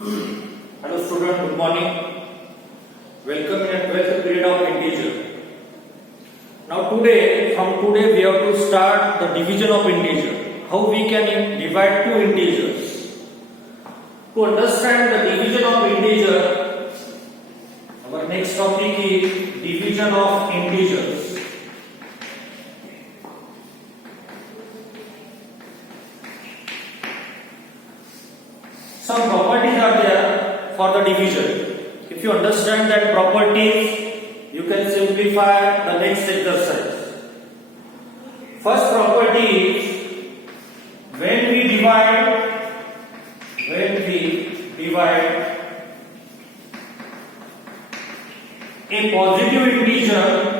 Hello student, good morning. Welcome in 12th period of integer. Now from today we have to start the division of integer. How we can divide two integers. To understand the division of integer, our next topic is division of integers. Some properties are there for the division. If you understand that properties, you can simplify the next exercise. First property is when we divide a positive integer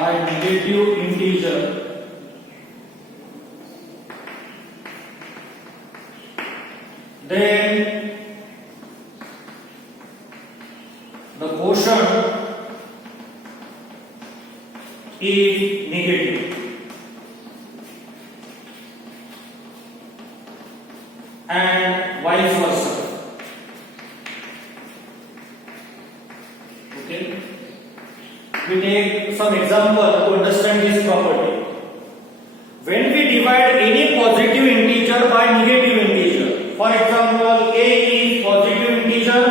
by negative integer, then the quotient is negative, and vice versa. Okay, we take some example to understand this property. When we divide any positive integer by negative integer, for example, a is positive integer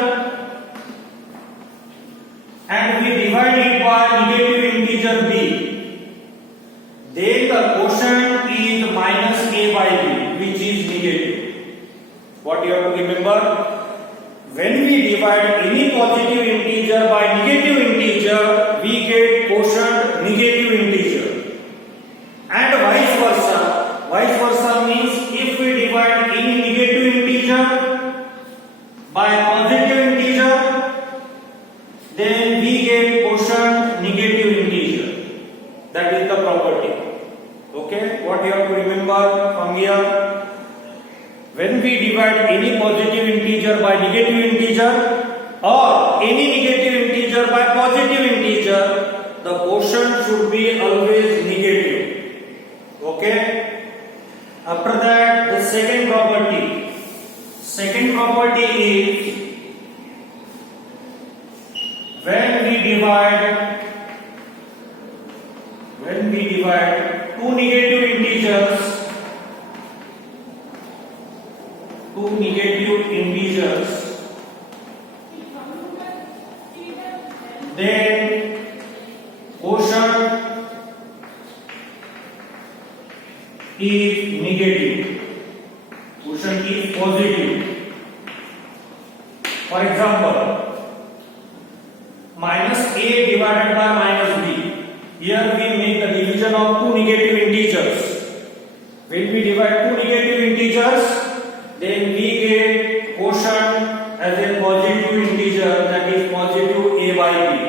and we divide it by negative integer b, then the quotient is minus a by b, which is negative. What you have to remember? When we divide any positive integer by negative integer, we get quotient negative integer. And vice versa. Vice versa means if we divide any negative integer by positive integer, then we get quotient negative integer. That is the property. Okay, what you have to remember from here? When we divide any positive integer by negative integer or any negative integer by positive integer, the quotient should be always negative. Okay? After that, the second property. Second property is when we divide two negative integers then quotient is negative, quotient is positive. For example, minus a divided by minus b. Here we make the division of two negative integers. When we divide two negative integers, then we get quotient as a positive integer, that is positive a by b.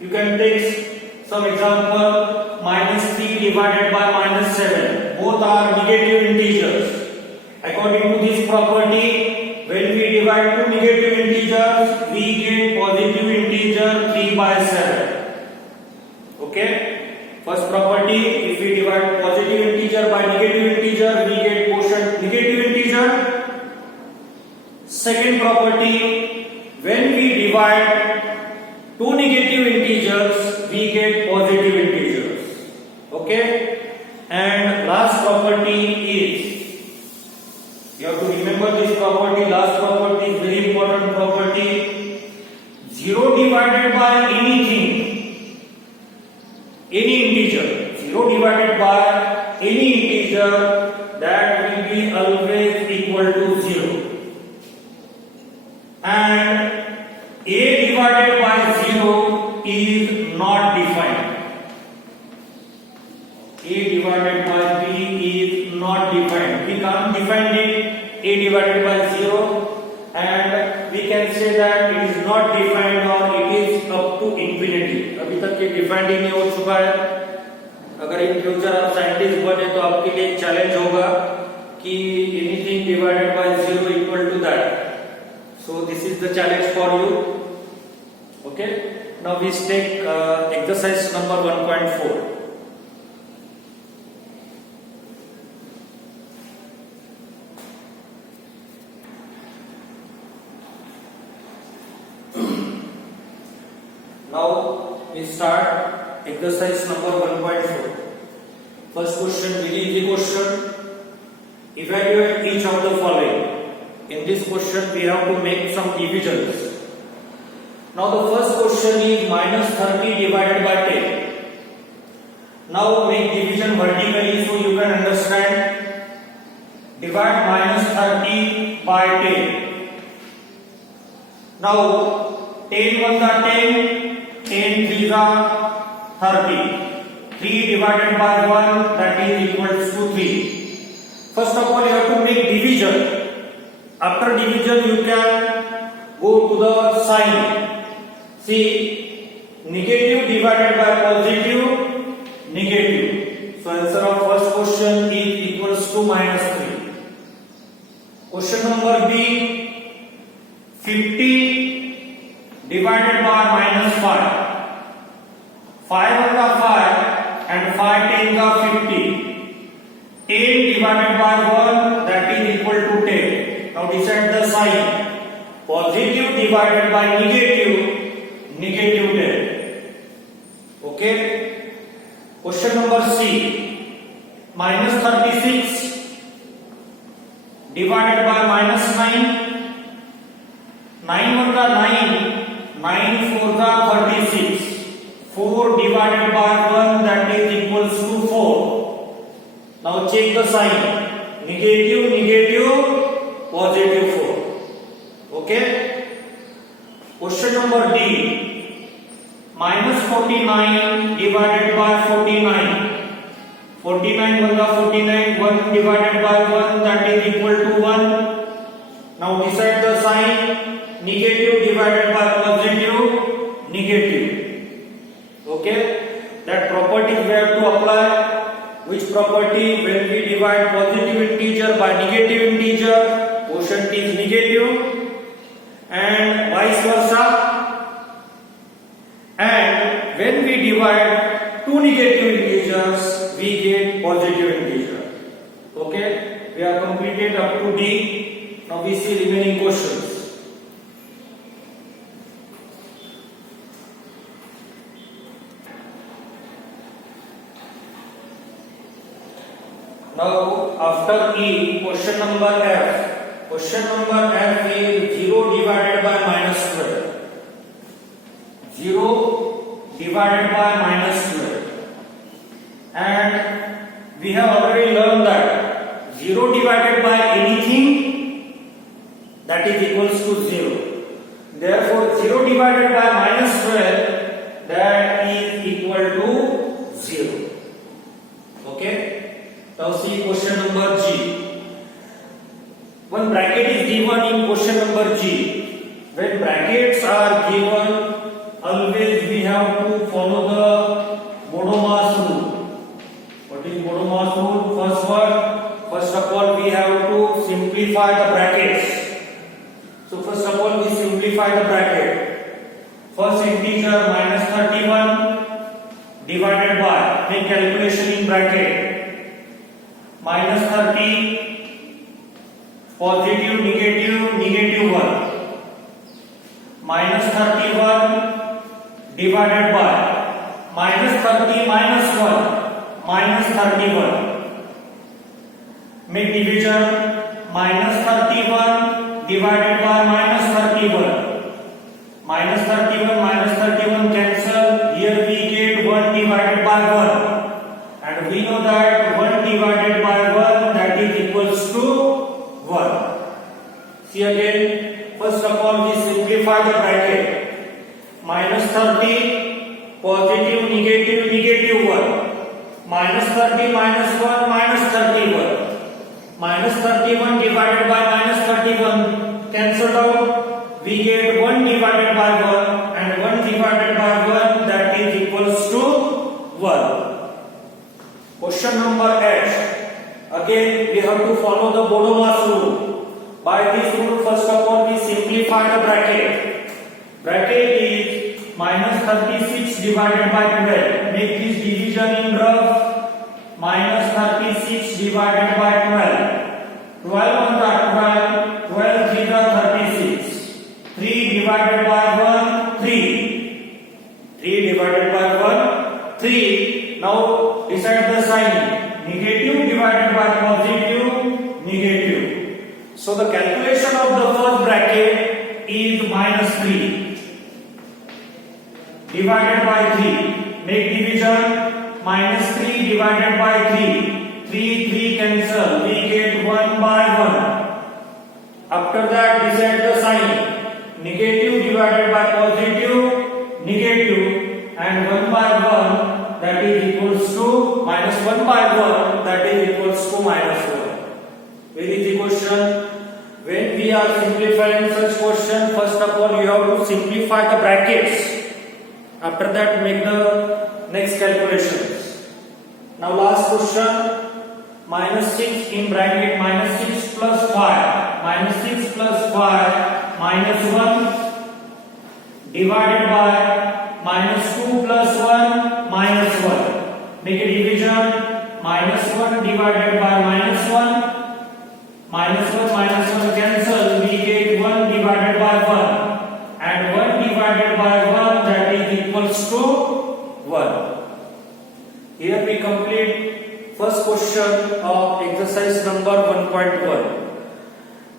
You can take some example, minus 3 divided by minus 7. Both are negative integers. According to this property, when we divide two negative integers, we get positive integer 3 by 7. Okay? First property, if we divide positive integer by negative integer, we get quotient negative integer. Second property, when we divide two negative integers, we get positive integers. Okay? And last property is, you have to remember this property, last property is very important property. 0 divided by anything, any integer, 0 divided by any integer, that will be always equal to 0. And a divided by 0 is not defined. A divided by b is not defined. We can't define it, a divided by 0, and we can say that it is not defined or it is up to infinity. अभी तक ये defined ही नहीं हो चुका है. अगर in future आप scientist बने तो आपके लिए चैलेंज होगा कि anything divided by 0 equal to that. So this is the challenge for you. Okay, now we take exercise number 1.4. Now we start exercise number 1.4. First question, very easy question. Evaluate each of the following. In this question we have to make some divisions. Now the first question is minus 30 divided by 10. Now make division vertically so you can understand. Divide minus 30 by 10. Now 10 1 का 10, 10 3 का 30. 3 divided by 1, that is equals to 3. First of all, you have to make division. After division, you can go to the sign. See, negative divided by positive, negative. So answer of first question is equals to minus 3. Question number B, 50 divided by minus 5. 5 1 का 5 and 5 10 का 50. 10 divided by 1, that is equal to 10. Now decide the sign. Positive divided by negative, negative 10. Okay. Question number C. Minus 36 divided by minus 9. 9 1 का 9, 9 4 का 36. 4 divided by 1, that is equals to 4. Now check the sign. Negative, negative, positive 4. Okay. Question number D. Minus 49 divided by 49. 49 1 का 49. 1 divided by 1, that is equal to 1. Now decide the sign. Negative divided by positive, negative. Okay. That property we have to apply. Which property? When we divide positive integer by negative integer, quotient is negative, and vice versa. And when we divide two negative integers, we get positive integer. Okay, we have completed up to D. Now we see remaining questions. Now after E, question number F. Question number F is 0 divided by minus 12. 0 divided by minus 12. And we have already learned that 0 divided by anything, that is equals to 0. Therefore 0 divided by minus 12, that is equal to 0. Okay. Now see question number G. One bracket is given in question number G. When brackets are given, always we have to follow the Bodomas rule. What is Bodomas rule? First of all we have to simplify the brackets. So first of all we simplify the bracket. First integer minus 31 divided by, make calculation in bracket. Minus 30, positive, negative, negative 1. Minus 31 divided by minus 30 minus 1, minus 31. Make division. Minus 31 divided by minus 31. Minus 31 cancel. Here we get 1 divided by 1. And we know that 1 divided by 1, that is equals to 1. See again, first of all we simplify the bracket. Minus 30, positive, negative, negative 1. Minus 30 minus 1, minus 31. Minus 31 divided by minus 31, cancelled out. We get 1 divided by 1, and 1 divided by 1, that is equals to 1. Question number H. Again we have to follow the Bodomas rule. By this rule, first of all we simplify the bracket. Bracket is minus 36 divided by 12. Make this division in rough. Minus 36 divided by 12. 12 on the 12. 12 3 the 36. 3 divided by 1, 3. 3 divided by 1, 3. Now decide the sign. Negative divided by positive, negative. So the calculation of the first bracket is minus 3 divided by 3. Make division. Minus 3 divided by 3. 3 cancel. We get 1 by 1. After that decide the sign. Negative divided by positive, negative, and 1 by 1 that is equals to minus 1 by 1 that is equals to minus 1. Very easy question. When we are simplifying such question, first of all you have to simplify the brackets. After that make the next calculations. Now last question. Minus 6 in bracket minus 6 plus 5. Minus 6 plus 5 minus 1 divided by minus 2 plus 1 minus 1. Make a division. Minus 1 divided by minus 1. Minus 1 cancel. We get 1 divided by 1. And 1 divided by 1 that is equals to 1. Here we complete first question of exercise number 1.1.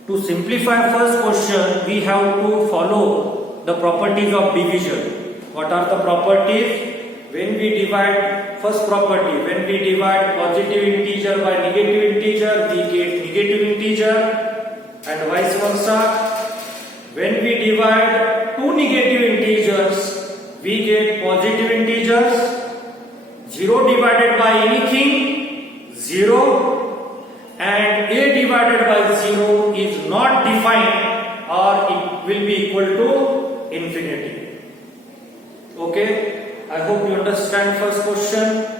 To simplify first question, we have to follow the properties of division. What are the properties? When we divide, first property, when we divide positive integer by negative integer, we get negative integer, and vice versa. When we divide two negative integers, we get positive integers. 0 divided by anything, 0, and a divided by 0 is not defined or it will be equal to infinity. Okay, I hope you understand first question.